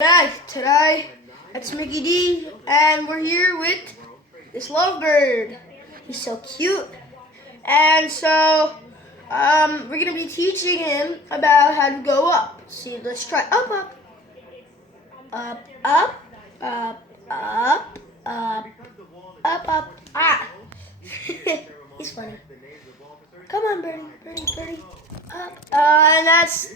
Guys, today it's Mickey D, and we're here with this lovebird. He's so cute, and so we're gonna be teaching him about how to go up. See, let's try up, up, up, up, up, up, up, up, up. Ah, he's funny. Come on, birdie, birdie, birdie. Up. And that's.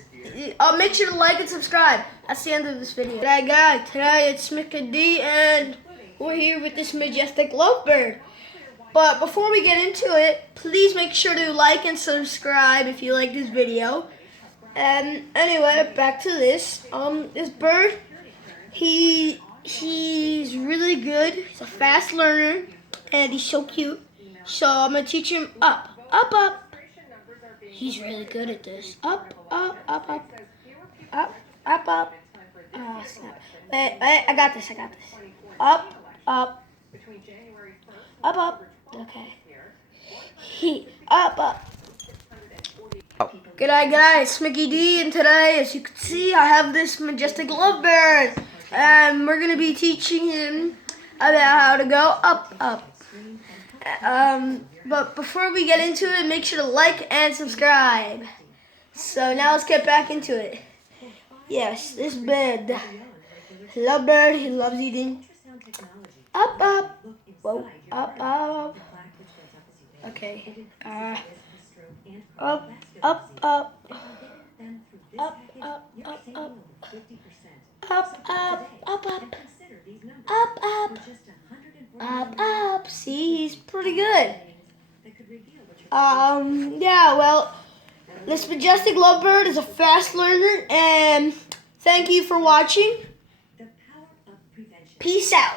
Make sure to like and subscribe. That's the end of this video. G'day guys, today it's Mickey D, and we're here with this majestic lovebird. But before we get into it, please make sure to like and subscribe if you like this video. And anyway, back to this. This bird, he's really good. He's a fast learner, and he's so cute. So I'm gonna teach him up, up, up. He's really good at this. Up, up, up, up, up, up, up. Oh, snap. Wait, I got this. Up, up, up, up. Okay. Up, up. G'day guys, it's Mickey D, and today, as you can see, I have this majestic lovebird, and we're gonna be teaching him about how to go up, up. But before we get into it, make sure to like and subscribe. So now let's get back into it. Yes, this bird, lovebird, he loves eating. Up, up, whoa, up, up. Okay. Up, up, up, up, up, up, up, up, up, up, up, up, up. See, he's pretty good. Yeah, well, this majestic lovebird is a fast learner, and thank you for watching. Peace out.